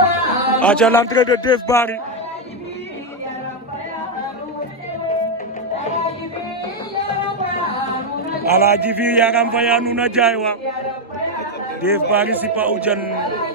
À l'entrée de Dave Barry. Alhaji fi yaram fa ya nuna jaywa. Dave Barry si pa ujan. Alhaji